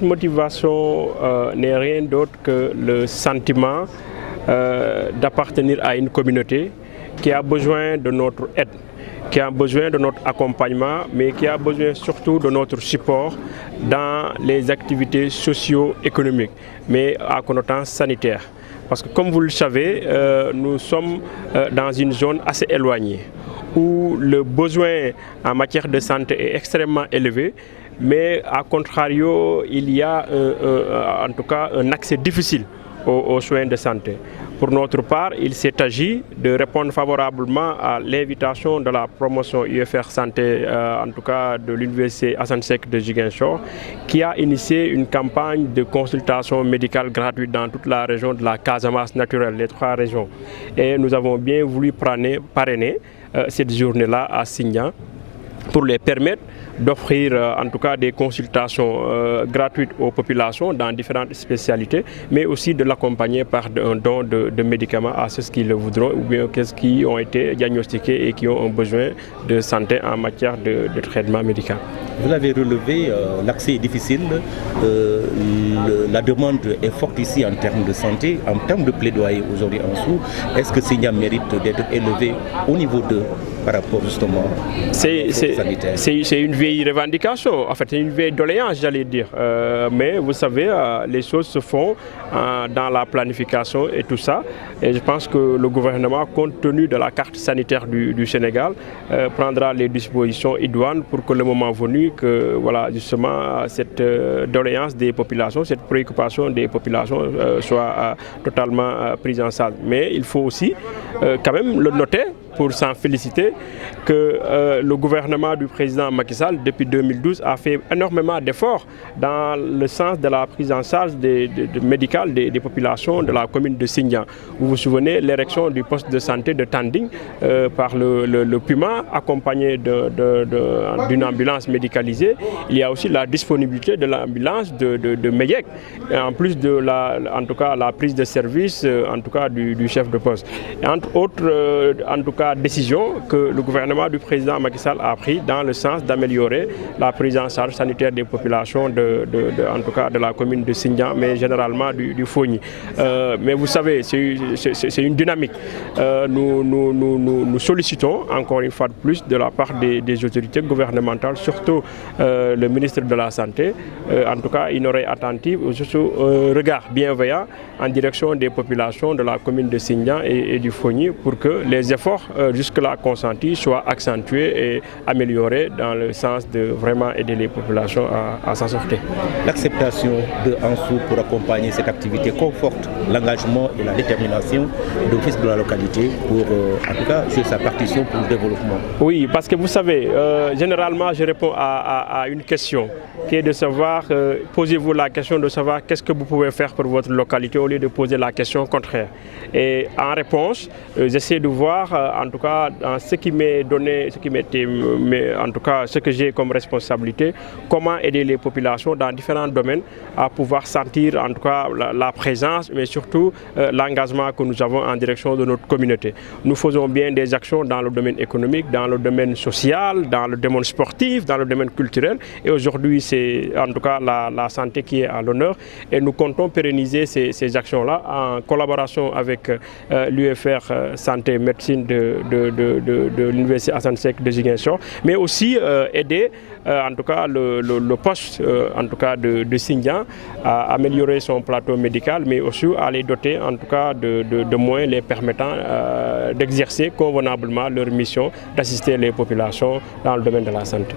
cette motivation n'est rien d'autre que le sentiment d'appartenir à une communauté qui a besoin de notre aide, qui a besoin de notre accompagnement, mais qui a besoin surtout de notre support dans les activités socio-économiques, mais à connotation sanitaire. Parce que comme vous le savez, nous sommes dans une zone assez éloignée, où le besoin en matière de santé est extrêmement élevé, mais à contrario, il y a en tout cas un accès difficile aux soins de santé. Pour notre part, il s'est agi de répondre favorablement à l'invitation de la promotion UFR Santé, en tout cas de l'Université Assane Seck de Ziguinchor, qui a initié une campagne de consultation médicale gratuite dans toute la région de la Casamance naturelle, les 3 régions. Et nous avons bien voulu parrainer cette journée-là à Sindian pour les permettre d'offrir en tout cas des consultations gratuites aux populations dans différentes spécialités, mais aussi de l'accompagner par un don de médicaments à ceux qui le voudront ou bien ceux qui ont été diagnostiqués et qui ont un besoin de santé en matière de traitement médical. Vous l'avez relevé, l'accès est difficile, la demande est forte ici en termes de santé, en termes de plaidoyer aujourd'hui en dessous. Est-ce que Sindian mérite d'être élevé au niveau 2 par rapport justement sanitaire? C'est une vieille revendication, en fait c'est une vieille doléance j'allais dire, mais vous savez les choses se font dans la planification et tout ça, et je pense que le gouvernement, compte tenu de la carte sanitaire du Sénégal, prendra les dispositions idoines pour que le moment venu, que voilà, justement cette doléance des populations, cette préoccupation des populations soit totalement prise en charge. Mais il faut aussi quand même le noter, pour s'en féliciter, que le gouvernement du président Macky Sall, depuis 2012, a fait énormément d'efforts dans le sens de la prise en charge médicale des populations de la commune de Sindian. Vous vous souvenez, l'érection du poste de santé de Tanding par le Puma, accompagné d'une ambulance médicalisée. Il y a aussi la disponibilité de l'ambulance de Meyek, en plus de en tout cas, la prise de service en tout cas, du chef de poste. Et entre autres, en tout cas, décisions que le gouvernement du président Macky Sall a pris dans le sens d'améliorer la prise en charge sanitaire des populations en tout cas de la commune de Sindian, mais généralement du Fogny. Mais vous savez, c'est une dynamique. Nous sollicitons encore une fois de plus de la part des autorités gouvernementales, surtout le ministre de la Santé, en tout cas une oreille attentive, surtout un regard bienveillant en direction des populations de la commune de Sindian et du Fogny pour que les efforts jusque-là consentis soient accentués et améliorés dans le sens de vraiment aider les populations à s'en sortir. L'acceptation de Ansou pour accompagner cette activité conforte l'engagement et la détermination de l'office de la localité pour en tout cas jouer sa partition pour le développement. Oui, parce que vous savez, généralement je réponds à une question qui est de savoir, posez-vous la question de savoir qu'est-ce que vous pouvez faire pour votre localité au lieu de poser la question contraire. Et en réponse, j'essaie de voir en tout cas dans ce qui m'est donné, en tout cas ce que j'ai comme responsabilité, comment aider les populations dans différents domaines à pouvoir sentir en tout cas la présence, mais surtout l'engagement que nous avons en direction de notre communauté. Nous faisons bien des actions dans le domaine économique, dans le domaine social, dans le domaine sportif, dans le domaine culturel, et aujourd'hui c'est en tout cas la santé qui est à l'honneur, et nous comptons pérenniser ces actions-là en collaboration avec l'UFR Santé Médecine de l'Université Assane Seck de Ziguinchor, mais aussi aider en tout cas le poste en tout cas de Sindian à améliorer son plateau médical, mais aussi à les doter en tout cas de moyens les permettant d'exercer convenablement leur mission d'assister les populations dans le domaine de la santé.